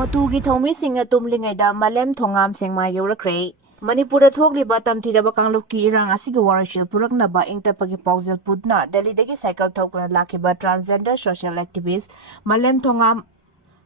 Kotugi Thomi Singna Tumli Ngeida Malem Thongam Sekmai Yaorakhre Manipur Thokliba Tamtiraba Kangluki Irang Asigi Warashil Puraknaba Ingtapagi Pausel Putna Delhi Degi Cycle Tokuna Lakiba Transgender Social Activist Malem Thongam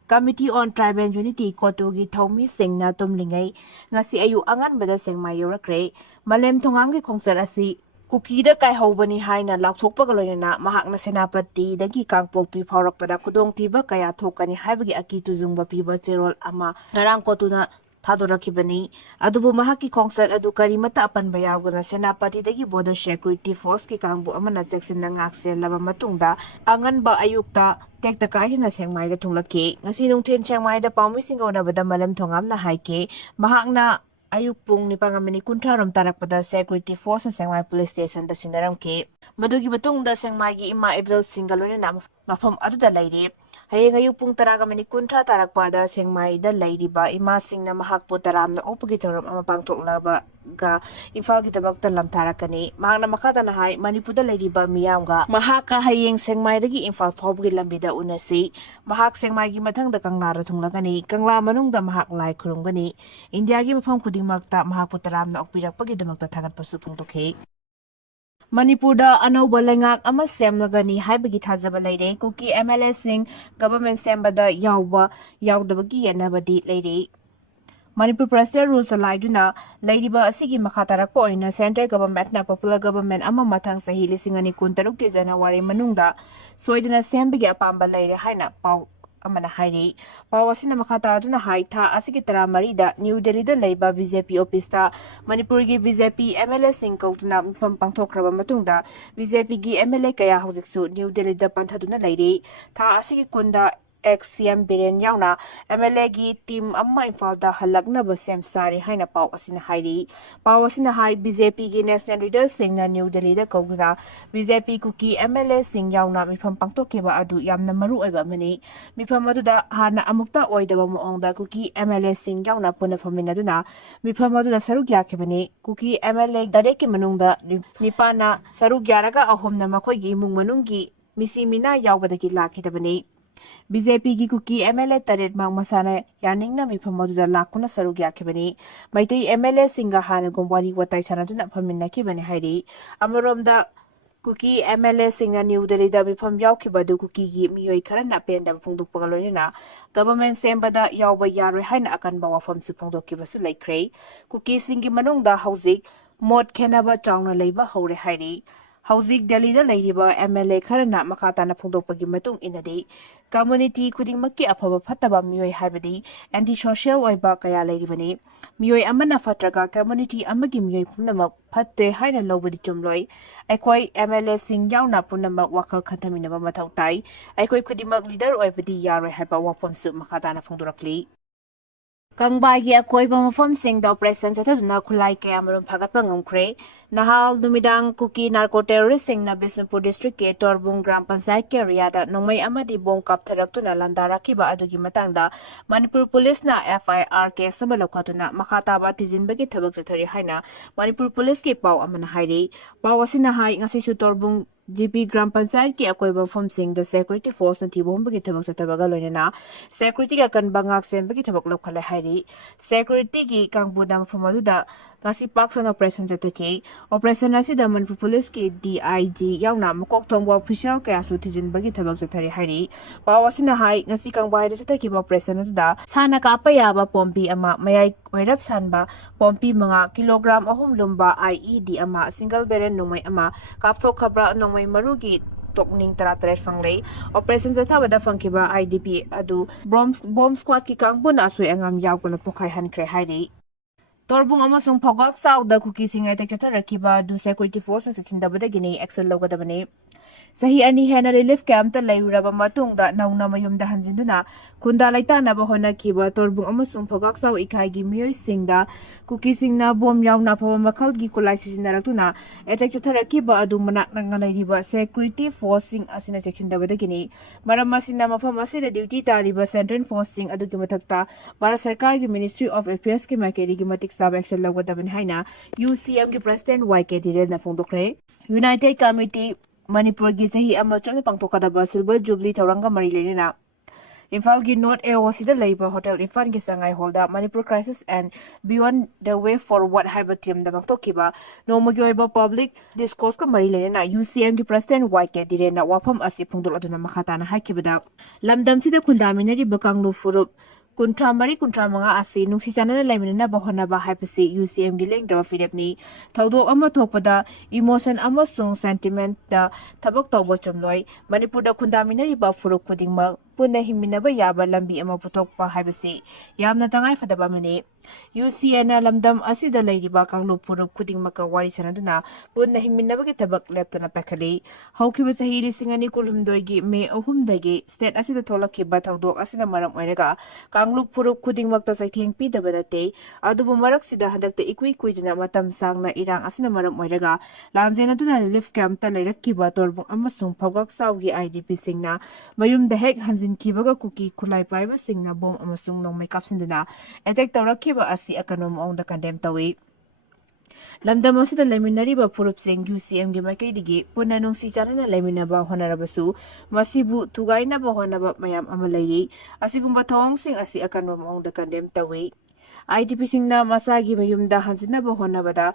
Committee on Tribal Unity Kotugi Thomi Singna Tumlingai Ngasi Ayu Angan Bada Sekmai Yaorakhre Malem Thongamgi Kongsar Asi Kuki da kai haubani haina laukthokpa galoina mahakna senapati dagi kangpokpi phaurakpada khudong tiba kaya thokani haibagi aki tujungba piba cherol ama ngarang kotuna thadorakibani adubu mahaki khongsat adu karimata apanba yawgana senapati dagi border security force ki kangbu amana section na ngakse laba matungda anganba ayukta tekta kaihina Sekmai da thunglaki ngasi nungthen Sekmai da pawmi singona bada Malem Thongam na haike mahakna Ayuk pung ni pangamini kuntaram tarakpada security force Sekmai police station da sinaram ke madugi batung da Sekmai gi ima evil singalone na mafam aduda lairi hayeng ayuk pung taragamini kuntra tarakpada Sekmai da lairi ba ima singna mahakpo taram na opagi thoram ama pangthoklaba ga imphal gi tabakta lamtarakani mangna makata na hai Manipur da lairi ba miyam ga mahaka hayeng Sekmai dagi imphal phobgi lambida unasi mahak Sekmai gi mathang da kangla ra thunglagani kangla manung da mahak lai khurumgani India gi mafam kudingmakta mahakpo taramna okpirakpagidamakta thagatpasu phongtokhe Manipur da Anouba Leingak ama semlagani haibagi thajaba leire Kuki MLA sing government sembada yaudabagi yanabadi leire Manipur President rules alaiduna leiriba asigi makatarakpa oina center government na popular government ama mathang sahi lisingani kuntaruk ti January manungda soidana sembagi apamba leire haina pau amana hairi pawasina makata aduna haitha asigi tara marida New Delhi da leiba BJP office ta Manipur gi BJP MLA sing kautuna mpham pangthokraba matungda BJP gi MLA kaya hojiksu New Delhi da panthaduna leiri tha asigi kunda XCM Biren yauna MLA gi team amma Imphal da halakna ba sem sari haina paw asina hairi paw asina hai BJP gi national leader Singna New Delhi da kauguna BJP Kuki MLA sing yauna mifam pangtokeba adu yamna maru oiba mani mifam aduda hana amukta oidaba moongda Kuki MLA sing yauna puna faminaduna mifam aduda saruk yakibani Kuki MLA dareki manungda nipana saruk yaraga ahomna makhoi gi imung manunggi misi mina yaubadagi lakidabani BJP gi Kuki MLA taret mang masana yaningna mifam aduda lakuna saruk yakibani maitai MLA singa hana gomwari watai chanaduna faminna kibani hairi amaromda Kuki MLA Singna New Delhi da mifam yaukibadu Kuki gi miyoi kharana penda phongdokpagalorina government sembada yauba yaroi haina akanba wafam su phongdokibasu laikre Kuki singi manungda hauzik mod khenaba chaungna leiba hore hairi hauzik Delhi da leiriba MLA kharana makata na phongdokpagi matung inadi community khudingmakki afaba phataba miyoi haibadi anti social oiba kaya leiribani miyoi amana fatraga community amagi miyoi punamak phatte haina lobadi chumloi aikoi MLA sing yauna punamak wakal khantaminaba mathau tai aikoi khudimak leader oibadi yaroi haiba wafam su makata na phongdorakli Kangbai gi akoiba mafam sing da operation chathaduna khulai kaya marum phagatpa ngamkhre nahal numidang Kuki narco terrorist sing na Bisnupur district ke Torbung gram panchayat ke area da nongmai amadi bom kaptharaktuna landarakiba adugi matangda Manipur police na FIR case sama lokhatuna makhataba tijinbagi thabak chathari haina Manipur police ke paw amana hairi paw asina hai ngasi su Torbung GP gram panchayat ki akoiba mafam sing da security force na thibom bagi thabak chatabaga loinena security ka kan bangak sem bagi thabak lokhale hairi security ki kangbuda mafam aduda ngasi paksan operation jatake operation asida Manipur police ki DIG yauna makok thongwa official kaya su thijinbagi thabak chathari hairi pawasina hai ngasi kangbai da chathaki operation aduda sana ka payaba pompi ama mayai oirap sanba pompi manga kilogram ahum lumba IED ama single barrel nomai ama kapthok khabra nomai marugi tokning tara fanglei operation jathabada fangkiba IDP adu bomb squad ki kangbun asoi angam yaukuna pokhai hankre hairi Torbung amasung phogak sauda Kuki singai tek chatharakiba du security force section dabada gini action logadabani sahi ani hena relief camp ta lairaba matungda nauna mayumda hanjinduna kunda laitana ba hona kiba Torbung amasung phogak sau ikai gi miyoi singda Kuki singna bom yauna phawa makhal gi kulai sijinaratuna attack chatharakiba adu manak nanga lairiba security force sing asina section dabada gini maram asina mafam asida duty tariba central force sing adu gi mathakta Bharat Sarkar gi Ministry of Affairs ki makeri gi matik sab action logadabani haina UCM gi president YK Direl na phongdokre United Committee Manipur gi chahi ama chong pangtokadaba silver jubilee thoranga mari lenina Imphal North AOC the Labour Hotel Imphal gi Sangai Holda Manipur Crisis and Beyond the Way Forward haiba team da bangtokiba nomogi oiba public discourse ka mari lena UCM gi President YK Direna wafam asi phungdol aduna makhatana haikibada lamdam sida kundaminari bakanglu furup kuntra manga asi nungsi chanana laimina bahona ba haipasi UCM gi leng da firepni thawdo ama thokpada emotion ama song sentiment da thabak tawbo chomloi Manipur da kundaminari ba furup kudingma punna himminaba yaba lambi ama putokpa haibasi yamna tangai fadaba mani UCN lamdam asida lairiba kanglu purup kudingmaka wari sanaduna punna himminaba ki tabak leptana pakhali haukiba sahi lisingani kulhumdoi gi me ahumdagi state asida tholakhiba thawdok asina maram oiraga kanglu purup kudingmakta saitheng pidabadate adubu marak sida hadakta ikui kuiduna matam sangna irang asina maram oiraga lanjena duna relief camp ta leirakkiba torbung amasung phawgak saugi IDP singna mayum da hek hanjin kibaga Kuki khulai paiba singna bom amasung nongmai kapsinduna attack tawrakkiba asi akanom ong da condemn tawi lamdam asida laiminariba purup sing UCM gi makaidigi punna nungsi chanana laiminaba honarabasu masibu tugaina ba honaba mayam amalai asigumba thong sing asi akanom ong da condemn tawi IDP singna masagi mayumda hanjina ba honabada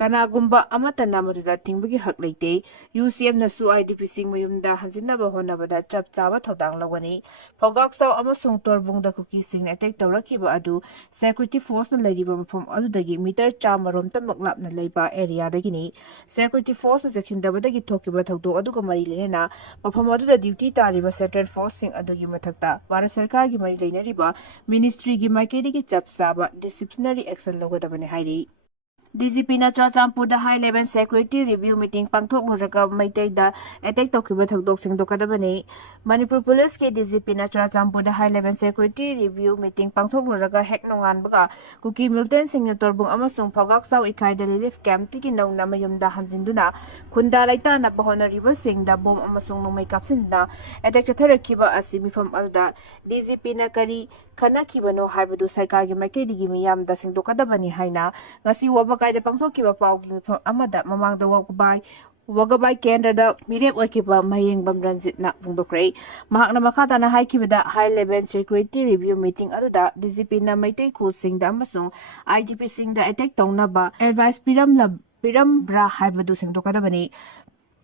kanagumba amata namaduda tingbagi hak leite UCM na su IDP sing mayumda hanjina ba honabada chap chawa thodang lawani phogak saw amasung torbung da Kuki sing attack tawrakhiba adu security force na lariba mafam adudagi meter chamarom tamak lapna leiba area dagini security force section dabadagi thokiba thawdo aduga mari lena mafam aduda duty tariba central force sing adugi mathakta Bharat Sarkar gi mari leinariba ministry gi maikedi chap chaba disciplinary action logodabane hairi DGP na Churachampur da high level security review meeting pangthok luraga maitai da attack tokiba thakdok singdo kadabani Manipur police ke DGP na Churachampur da high level security review meeting pangthok luraga hek nongan baga Kuki Milton singna torbung amasung phawgak saw ikai da relief camp tiki nongna mayum da hanjinduna khunda laita na bahona river sing da bom amasung nongmai kapsinda attack chatharakiba asi mifam alda DGP na kari khana kibano haibadu sarkar gi maikedi miyam da singdo kadabani haina ngasi waba kaida pangthokkiba pawgi mifam amada mamangda wagabai kendra mirep oikiba mayeng bamranjit na pungdokre mahakna makhatana haikibada high level security review meeting aduda DGP na maitai khul singda amasung IDP singda attack tawnaba advice piram bra haibadu singdokadabani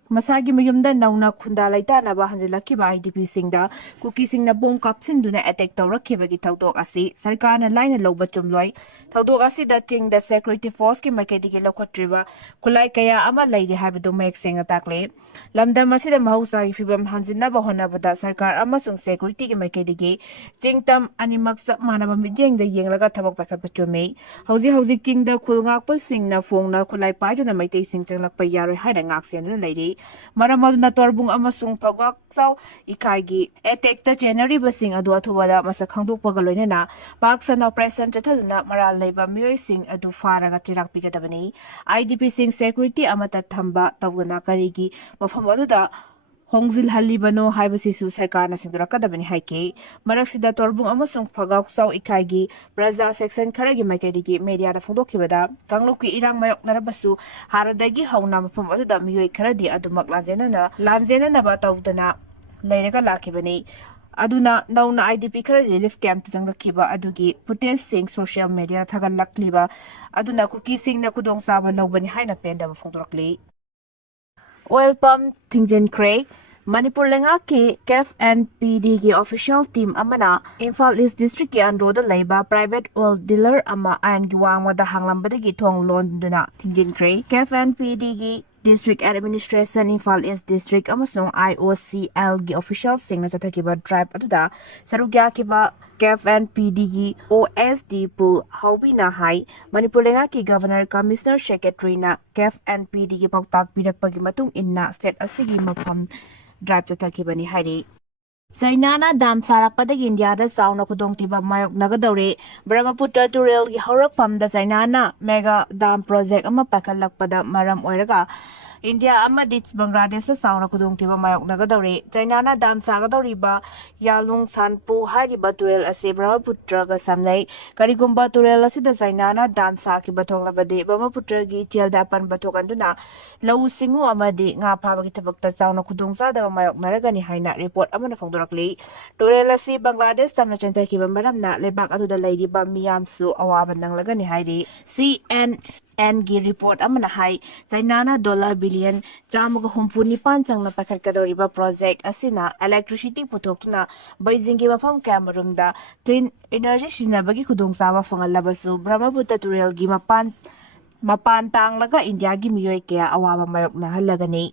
Masagi mayumda nauna khunda laita ba hanjilakkiba IDP singda Kuki singna bom kapsinduna attack tawrakhibagi thawdok asi sarkarna laina loba chumloi thawdok asi da ting da security force ki makedi lokhotriba kulai kaya ama laide habadu mek senga takle lamdam asida mahausa gi fibam hanjinna ba honabada sarkar amasung security ki makedi jingtam animak sap manaba mijeng da yenglaga thabak pakhat pachumi hauji ting da khulngak singna fongna kulai paiduna maitai sing changlak pa yaroi haida ngak senna leiri Maramaduna torbung amasung phawgak saw ikaigi attack ta January basing adu athubada masa khangdokpaga loinana paksan operation chathaduna maral leiba mioi sing adu faraga tirak pigadabani IDP sing security amata thamba tawuna karigi mafam aduda Hongzil halibano haibasisu sarkarna singdurakadabani haike maraksida torbung amasung phawgak saw ikaigi praja section kharagi maikadigi media da phongdokhibada kangloki irang mayok narabasu haradagi hauna mafam aduda miyoi kharadi adumak lanjena na ba tawdana leiraga lakibani aduna nauna IDP khara relief camp jangrakhiba adugi footage sing social media thagal lakliba aduna Kuki sing na kudong saba lawbani haina penda phongdorakli Oil Palm Thongam Manipur Leingak ki KFNPD ki official team amana Imphal East District ki Anroda Laiba private oil dealer ama ayan giwang wada hanglambadagi thong loan duna Thongam KFNPD ki District Administration Imphal East District amasung IOCL gi official sing na chathakiba tribe aduda sarugya kiba KFNPD gi OSD pool haubina hai Manipur Leingak ki Governor Commissioner Secretary na KFNPD gi pautak pirakpagi matung inna state asigi mafam drive chathakibani hairi Sainana dam sarakpadagi India da sauna khudongtiba mayok nagadore Brahmaputra Turel gi haurakpam da Sainana mega dam project ama pakhalakpada maram oiraga India amadi Bangladesh sauna kudung tiba mayok nagadori China na dam sagadoriba Yalung Sanpu hariba turel ase Brahmaputra ga samnai karigumba turel asida China na dam saki bathong labade Brahmaputra gi chelda pan bathokanduna lau singu amadi nga phaba gi thabakta sauna kudung sada mayok naragani haina report amana phongdorakli turel ase Bangladesh tamna chenta ki maramna lebak aduda leiriba miyamsu awaba nanglagani hairi CNN gi report amana hai China na $1 billion chamuga humpuni pan changna pakhat kadoriba project asina electricity puthokna Beijing gi mafam Cameroon clean energy sinabagi khudong sawa fangallabasu Brahmaputra turel gi mapan tanglaga India gi miyoi kaya awaba mayok na halagani